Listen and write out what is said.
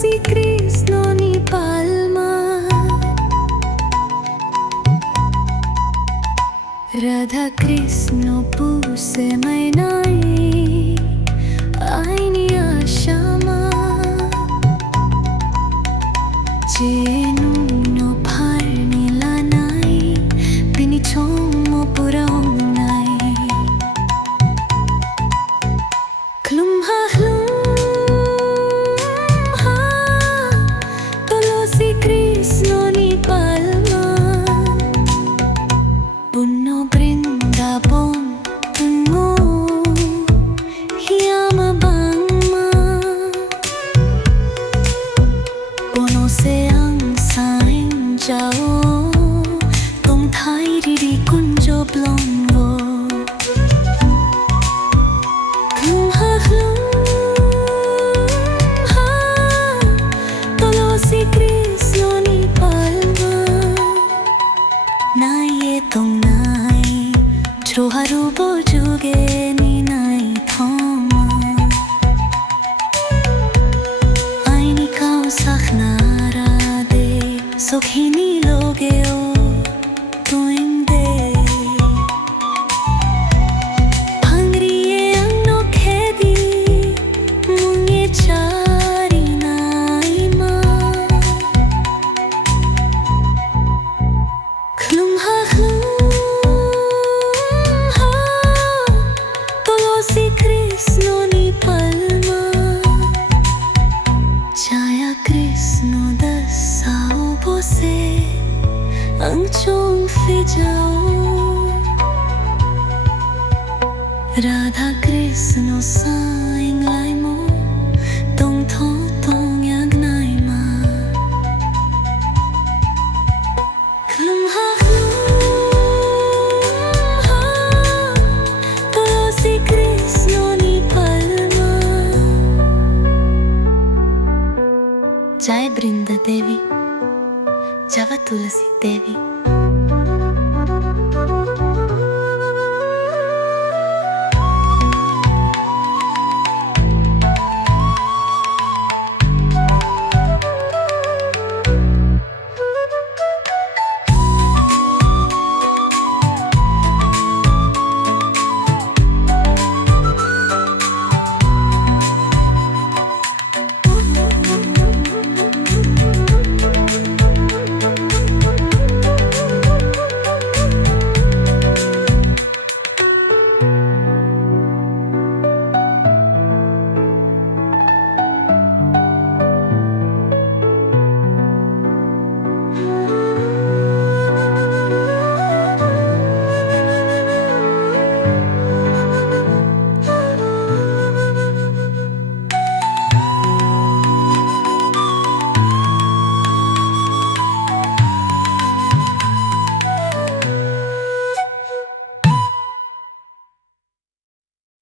Tulosi Krishno ni palma, Radha Krishno puse mainai, aini ashama, jenu no bharni lanai, bini chomo puraunai, klum ha Tulosi Krishno ni palma, Punno Brindabon tungo hiyama bangma, Puno se ang saing jao, Tong thai riri kunjo blongo, Tulosi Krishno ni palma, Naye tong nai, Troharu bojuge ni nai thoma, Aini kao sakhnara de, Sokhini loge o tuinde, Phangriye ang nokhedi, Munge chari nai ma, Klum ha Tulosi Krishno ni palma, Jaya Krishno dasao bose, ang chong fijao, Radha Krishno saing lai mo, Tong tho tong yag nai ma, Klum ha Tulosi Krishno ni palma, Jai Brinda Devi, Java Tulasi Devi.